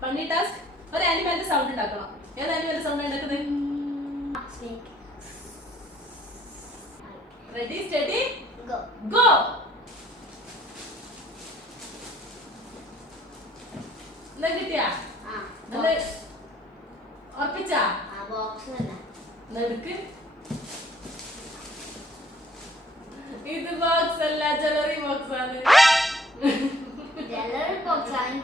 Funny task. ഒരു ആനിമലിന്റെ sound ഉണ്ടാക്കണം. ഏത് ആനിമലിന്റെ സൗണ്ട് ഉണ്ടാക്കുന്നത്? Ready steady go. എന്താ കിട്ടിയാ? ഉറപ്പിച്ചാ? എടുക്ക്. ഇത് ബോക്സ് അല്ല, ജ്വല്ലറി ബോക്സ് ആണ്. ജ്വല്ലറി ബോക്സ് ആണ്.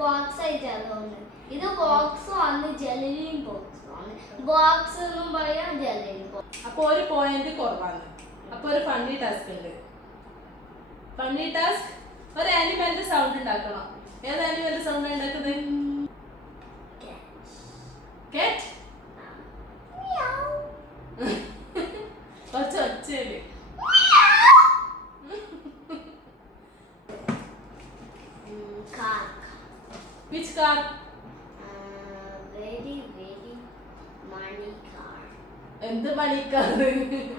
ബോക്സ് ആയിട്ടാണ് തോന്നുന്നത്. ഇത് ബോക്സും ആണ്, ജ്വല്ലറി ബോക്സും ആണ്. ബോക്സ് എന്നും പറയാം, ജ്വല്ലറി ബോക്സ്. അപ്പൊ ഒരു പോയിന്റ് കുറവാണ്. അപ്പൊ ഒരു ഫണ്ണി ടാസ്ക് ഉണ്ട്. Funny task. ഒരു ആനിമലിന്റെ സൗണ്ട് ഉണ്ടാക്കണം. ഏത് ആനിമലിന്റെ സൗണ്ട് ഉണ്ടാക്കുന്നത്? കാറ്റ്. കുറച്ച് ഒച്ചയില്. Which car? Very money car. എന്ത് മണിക്കാറ്?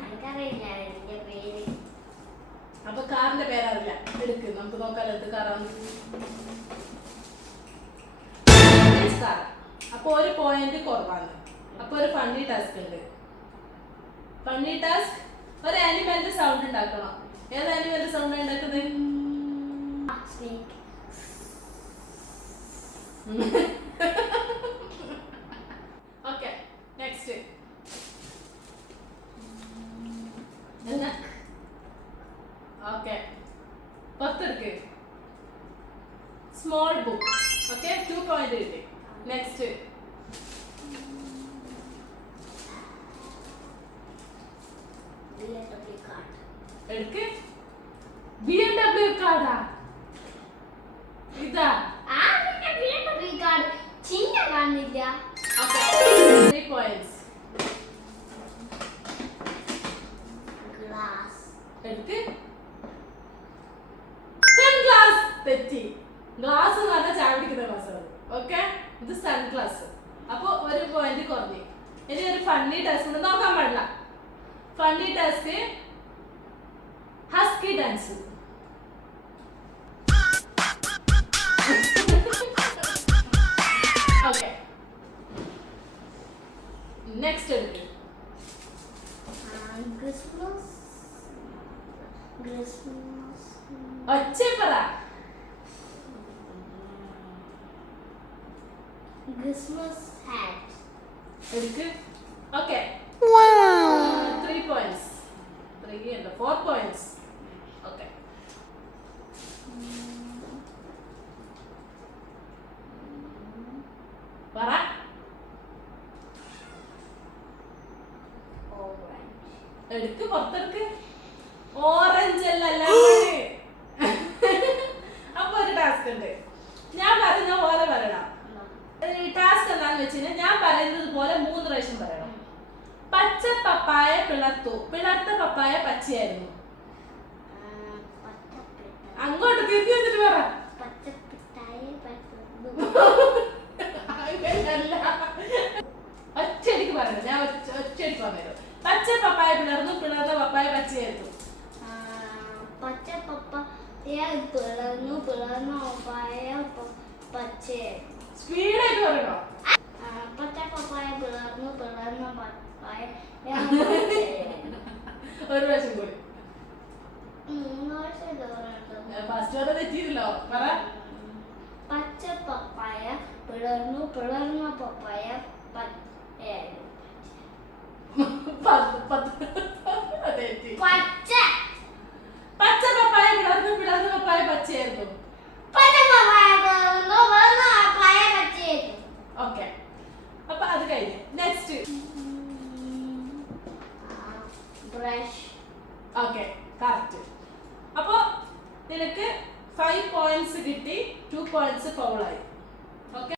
എനിക്കറിയില്ല ഇതിന്റെ പേര്. അപ്പൊ കാറിന്റെ പേരറിയില്ല. എടുക്ക്, നമുക്ക് നോക്കാലോ എന്ത് കാറാണ്. കാർ. അപ്പൊ ഒരു പോയിന്റ് കുറവാണ്. അപ്പൊ ഒരു ഫണ്ണി ടാസ്ക് ഉണ്ട്. Funny task. ഒരു ആനിമലിന്റെ സൗണ്ട് ഉണ്ടാക്കണം. ഏത് ആനിമലിന്റെ സൗണ്ട് ഉണ്ടാക്കുന്നത്? Okay, next. ഓക്കെ, പുറത്തെടുക്ക്. Small book. ഓക്കെ, 2 പോയിന്റ് കിട്ടി. നെക്സ്റ്റ്. എടുക്ക്. BMW കാർഡാ ഇതാ? BMW കാർഡ് ചിഹ്ന കാണില്ല. Okay, 3 points. ഗ്ലാസ്. എടുക്ക്. സൺഗ്ലാസ്. തെറ്റി. ഗ്ലാസ് എന്ന് പറഞ്ഞാൽ ചായ പിടിക്കുന്ന ഗ്ലാസ് ആണ്. ഓക്കെ, ഇത് സൺഗ്ലാസ്. അപ്പൊ ഒരു പോയിന്റ് കുറഞ്ഞു. ഇനി ഒരു ഫണ്ണി ടാസ്ക് ഉണ്ട്, നോക്കാൻ പാടില്ല. Funny task. Husky dance. Okay, next എടുക്ക്. ക്രിസ്മസ്. ഒച്ച പറ. Christmas hat. എടുക്ക്. Okay, 3 points. 3 അല്ല, 4 പോയിന്റ്സ്. ഓക്കെ, പറ. എടുക്ക്, പുറത്തെടുക്ക്. ഓറഞ്ച് അല്ല. അപ്പൊ ഒരു ടാസ്ക് ഉണ്ട്. ഞാൻ പറയുന്ന പോലെ പറയണം. ടാസ്ക് എന്താന്ന് വെച്ചാൽ ഞാൻ പറയുന്നത് പോലെ 3 പ്രാവശ്യം പറയണം. പച്ച പപ്പായ പിളർത്തു. പിളർത്ത പപ്പായ പച്ചയായിരുന്നു. അങ്ങോട്ട് തിരിഞ്ഞു വെച്ചിട്ട് പറ. ഒറ്റയടിക്ക് പറയണം. ഞാൻ ഒറ്റയടിക്ക് പറഞ്ഞുതരും. പച്ച പപ്പായ പിളർന്നു. പിളർത്ത പപ്പായ പച്ചയായിരുന്നു. പച്ച പപ്പായ പിളർന്നു. പിളർന്ന പപ്പായ പച്ചയായിരുന്നു. സ്പീഡായിട്ട് പറയണോ? പച്ച പപ്പായ പിളർന്നു. പിളർന്ന പപ്പായ ഒരു പ്രാവശ്യം കൂടി. 3 പ്രാവശ്യം ഫസ്റ്റ് വരെ തെറ്റിയില്ലോ. പറ. പച്ച പപ്പായ പിളർന്നു. പിളർന്ന പപ്പായ പച്ചയായിരുന്നു. പച്ച പച്ച പപ്പായ പിളർന്നു. പിളർന്ന പപ്പായ പച്ചയായിരുന്നു. പച്ച പപ്പായ പിളർന്നു. പിളർന്ന പപ്പായ പച്ചയായിരുന്നു. ഓക്കെ, അപ്പൊ അത് കഴിഞ്ഞു. നെക്സ്റ്റ്. ബ്രഷ്. Okay, correct. അപ്പൊ നിനക്ക് 5 പോയിന്റ്സ് കിട്ടി. 2 പോയിന്റ്സ് ഫൗളായി. ഓക്കെ.